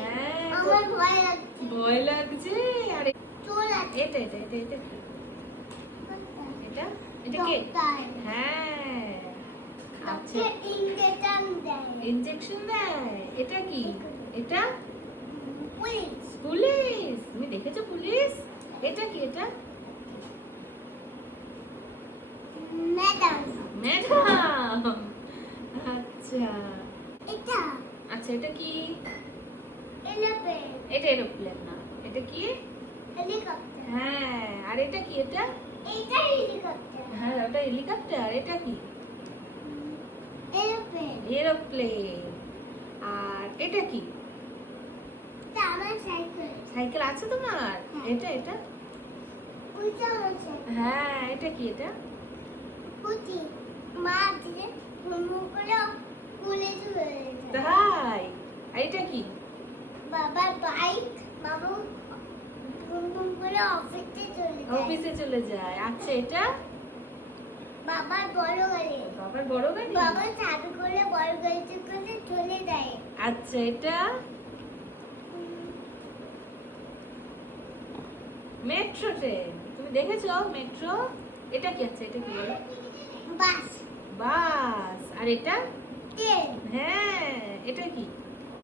হ্যাঁ, আমার ভয় লাগছে। ভয় লাগছে। আর চোর আছে। এটা এটা এটা এটা কি? এটা এটা কে? ডক্টর। হ্যাঁ, আচ্ছা, ডক্টর ইনজেকশন দেয়। ইনজেকশন দেয়। এটা কি? এটা পুলিশ। পুলিশ। তুমি দেখেছো পুলিশ? এটা কি? এটা ম্যাডাম। ম্যাডাম। আচ্ছা এটা আচ্ছা, এটা কি? এলিফ্যান্ট। এটা এরোপ্লেন না, এটা কি? হেলিকপ্টার। হ্যাঁ, আর এটা কি? এটা এটা হেলিকপ্টার। হ্যাঁ, ওটা হেলিকপ্টার। এটা কি? এলিফ্যান্ট। এরোপ্লেন। আর এটা কি? এটা আমার সাইকেল। সাইকেল আছে তোমার? হ্যাঁ। এটা এটা ওইটা আমার সাইকেল। হ্যাঁ, এটা কি? এটা পুচি মা দিয়ে মুখ করে স্কুলে চলে যায়। তাই। আর এটা কি? বাবার বাইক বাবু ঘুম করে অফিসে চলে যায়। অফিসে চলে যায়। আচ্ছা, এটা বাবার বড় গাড়ি। বাবার বড় গাড়ি। বাবা চাবি করে বড় গাড়িতে করে চলে যায়। আচ্ছা, এটা মেট্রো ট্রেন। তুমি দেখেছো মেট্রো? এটা কি? আছে এটা কি বলো? বাস। বাস। আর এটা ট্রেন। হ্যাঁ, এটা কি?